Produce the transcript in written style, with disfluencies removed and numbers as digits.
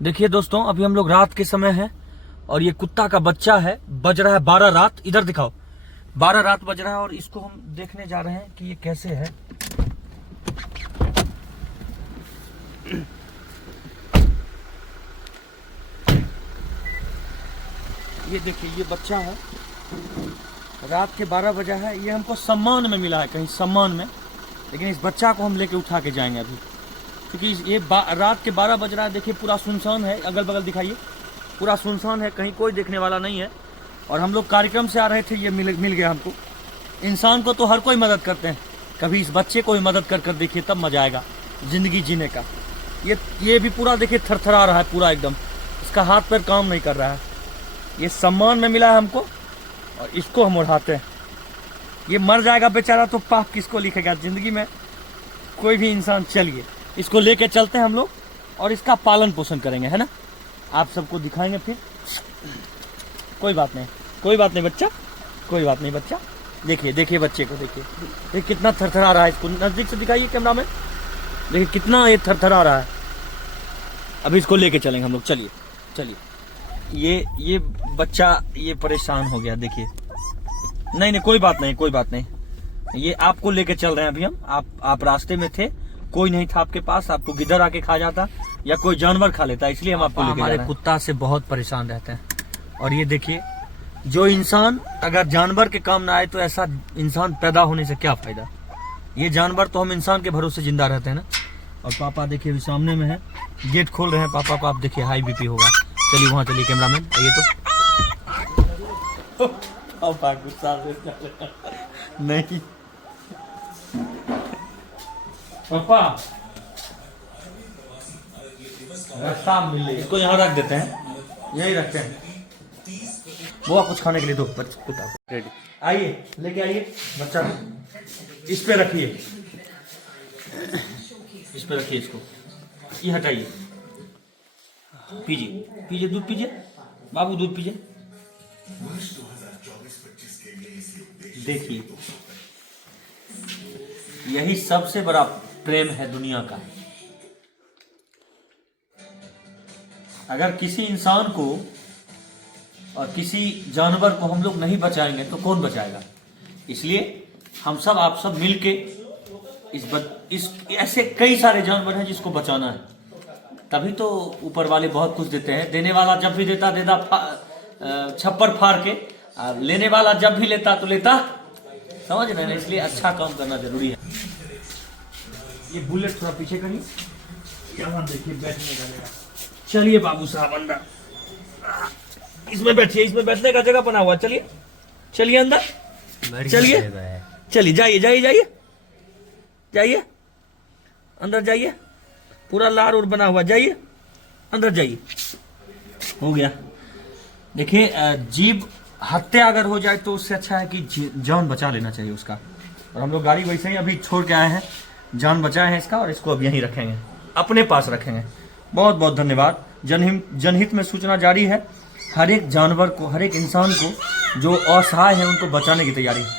देखिए दोस्तों, अभी हम लोग रात के समय है और ये कुत्ता का बच्चा है। बज रहा है 12 रात। इधर दिखाओ, 12 रात बज रहा है और इसको हम देखने जा रहे हैं कि ये कैसे है। ये देखिए, ये बच्चा है, रात के 12 बजा है। ये हमको सम्मान में मिला है, कहीं सम्मान में, लेकिन इस बच्चा को हम लेके उठा के जाएंगे अभी, क्योंकि ये रात के 12 बज रहा है। देखिए पूरा सुनसान है, अगल बगल दिखाइए, पूरा सुनसान है, कहीं कोई देखने वाला नहीं है। और हम लोग कार्यक्रम से आ रहे थे, ये मिल गया हमको। इंसान को तो हर कोई मदद करते हैं, कभी इस बच्चे को भी मदद कर देखिए, तब मजा आएगा जिंदगी जीने का। ये भी पूरा देखिए थरथरा रहा है पूरा एकदम, इसका हाथ पैर काम नहीं कर रहा है। ये सम्मान में मिला है हमको और इसको हम उड़ाते हैं। ये मर जाएगा बेचारा तो पाप किसको लिखेगा जिंदगी में कोई भी इंसान। चलिए इसको लेके चलते हैं हम लोग और इसका पालन पोषण करेंगे, है ना। आप सबको दिखाएंगे फिर। कोई बात नहीं बच्चा, कोई बात नहीं बच्चा। देखिए बच्चे को देखिए कितना थरथरा रहा है। इसको नजदीक से दिखाइए कैमरा में, देखिए कितना ये थरथरा रहा है। अभी इसको लेके चलेंगे हम लोग। चलिए ये बच्चा ये परेशान हो गया। देखिए नहीं कोई बात नहीं। ये आपको लेके चल रहे हैं अभी हम। आप रास्ते में थे, कोई नहीं था आपके पास, आपको गिद्धर आके खा जाता या कोई जानवर खा लेता, इसलिए हम आपको लेके जा रहे हैं। हमारे कुत्ता से बहुत परेशान रहते हैं। और ये देखिए, जो इंसान अगर जानवर के काम ना आए तो ऐसा इंसान पैदा होने से क्या फायदा। ये जानवर तो हम इंसान के भरोसे जिंदा रहते हैं ना। और पापा देखिए अभी सामने में है, गेट खोल रहे हैं पापा को। आप देखिए हाई बीपी होगा। चलिए वहाँ चलिए कैमरामैन, आइए तो। पापा गुस्सा नहीं पापा, रास्ता मिल रही है, इसको यहाँ रख देते हैं, यही रखते हैं। वो कुछ खाने के लिए दो कुत्ता को। रेडी, आइए लेके आइए बच्चा को। इस पे रखिए, इसको। ये हटाइए, पीजिए दूध पीजिए बाबू, दूध पीजिए। देखिए यही सबसे बड़ा प्रेम है दुनिया का। अगर किसी इंसान को और किसी जानवर को हम लोग नहीं बचाएंगे तो कौन बचाएगा। इसलिए हम सब आप सब मिलके इस ऐसे कई सारे जानवर हैं जिसको बचाना है। तभी तो ऊपर वाले बहुत कुछ देते हैं। देने वाला जब भी देता छप्पर फाड़ के, और लेने वाला जब भी लेता तो लेता, समझ रहे हैं। इसलिए अच्छा काम करना जरूरी है। ये बुलेट थोड़ा पीछे करिए, यहाँ देखिए बैठने का जगह। चलिए बाबू साहब अंदर, इसमें बैठिए, इसमें बैठने का जगह बना हुआ। चलिए अंदर, चलिए जाइए अंदर जाइए। पूरा लार और बना हुआ, जाइए अंदर जाइए। हो गया। देखिए जीव हत्या अगर हो जाए तो उससे अच्छा है कि जान बचा लेना चाहिए उसका। और हम लोग गाड़ी वैसे ही अभी छोड़ के आए हैं, जान बचाए हैं इसका, और इसको अब यहीं रखेंगे, अपने पास रखेंगे। बहुत बहुत धन्यवाद। जनहित में सूचना जारी है। हर एक जानवर को, हर एक इंसान को जो असहाय है उनको बचाने की तैयारी है।